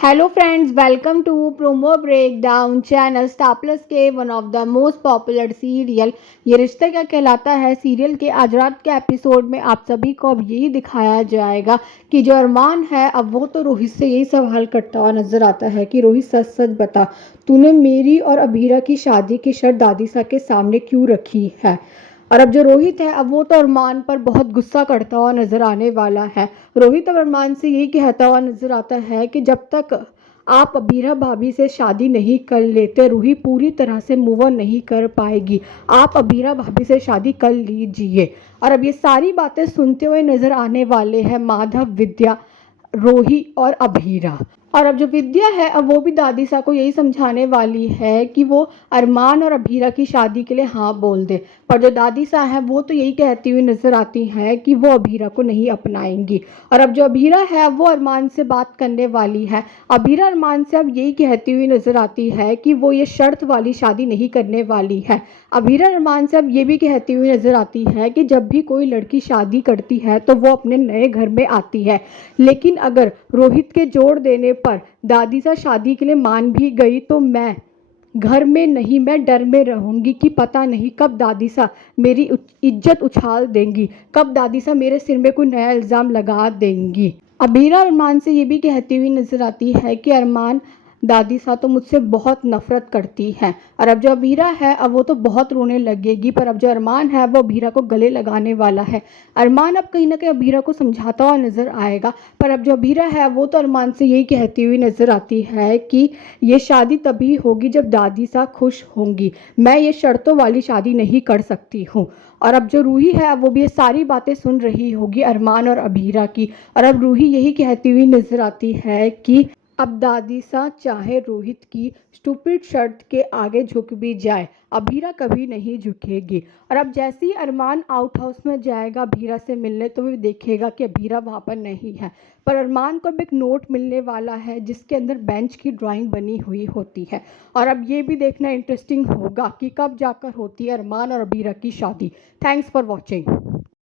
Hello friends, welcome to promo breakdown channel Star Plus के one of the most popular serial Yeh Rishta क्या कहलाता है serial के आज रात के एपिसोड में आप सभी को अब यही दिखाया जाएगा कि जो अरमान है अब वो तो रोहित से यही सवाल करता हुआ नजर आता है कि रोहित सच सच बता, तूने मेरी और अबीरा की शादी की शर्त दादीसा के सामने क्यों रखी है। और अब जो रोहित है अब वो तो अरमान पर बहुत गुस्सा करता हुआ नजर आने वाला है। रोहित अब अरमान से यही कहता हुआ नजर आता है कि जब तक आप अबीरा भाभी से शादी नहीं कर लेते रूही पूरी तरह से मूव ऑन नहीं कर पाएगी। आप अबीरा भाभी से शादी कर लीजिए। और अब ये सारी बातें सुनते हुए नजर आने वाले हैं माधव, विद्या, रोही और अभीरा। और अब जो विद्या है अब वो भी दादीसा को यही समझाने वाली है कि वो अरमान और अभीरा की शादी के लिए हाँ बोल दे। पर जो दादीसा है वो तो यही कहती हुई नजर आती है कि वो अभीरा को नहीं अपनाएंगी। और अब जो अभीरा है वो अरमान से बात करने वाली है। अभीरा अरमान से अब यही कहती हुई नजर आती है कि वो ये शर्त वाली शादी नहीं करने वाली है। अभीरा अरमान से अब ये भी कहती हुई नजर आती है कि जब भी कोई लड़की शादी करती है तो वो अपने नए घर में आती है, लेकिन अगर रोहित के जोड़ देने पर दादीसा शादी के लिए मान भी गई तो मैं घर में नहीं, मैं डर में रहूंगी कि पता नहीं कब दादीसा मेरी इज्जत उछाल देंगी, कब दादीसा मेरे सिर में कोई नया इल्ज़ाम लगा देंगी। अबीरा अरमान से ये भी कहती हुई नजर आती है कि अरमान दादीसा तो मुझसे बहुत नफरत करती है। और अब जो अबीरा है अब वो तो बहुत रोने लगेगी, पर अब जो अरमान है वो अबीरा को गले लगाने वाला है। अरमान अब कहीं ना कहीं अबीरा को समझाता हुआ नजर आएगा, पर अब जो अबीरा है वो तो अरमान से यही कहती हुई नजर आती है कि ये शादी तभी होगी जब दादीसा खुश होंगी, मैं ये शर्तों वाली शादी नहीं कर सकती हूँ। और अब जो रूही है वो भी ये सारी बातें सुन रही होगी अरमान और अबीरा की। और अब रूही यही कहती हुई नजर आती है कि अब दादीसा चाहे रोहित की स्टूपिड शर्त के आगे झुक भी जाए, अभीरा कभी नहीं झुकेगी। और अब जैसे ही अरमान आउट हाउस में जाएगा अभीरा से मिलने तो वो देखेगा कि अभीरा वहाँ पर नहीं है। पर अरमान को अब एक नोट मिलने वाला है जिसके अंदर बेंच की ड्राइंग बनी हुई होती है। और अब ये भी देखना इंटरेस्टिंग होगा कि कब जाकर होती है अरमान और अभीरा की शादी। Thanks for watching.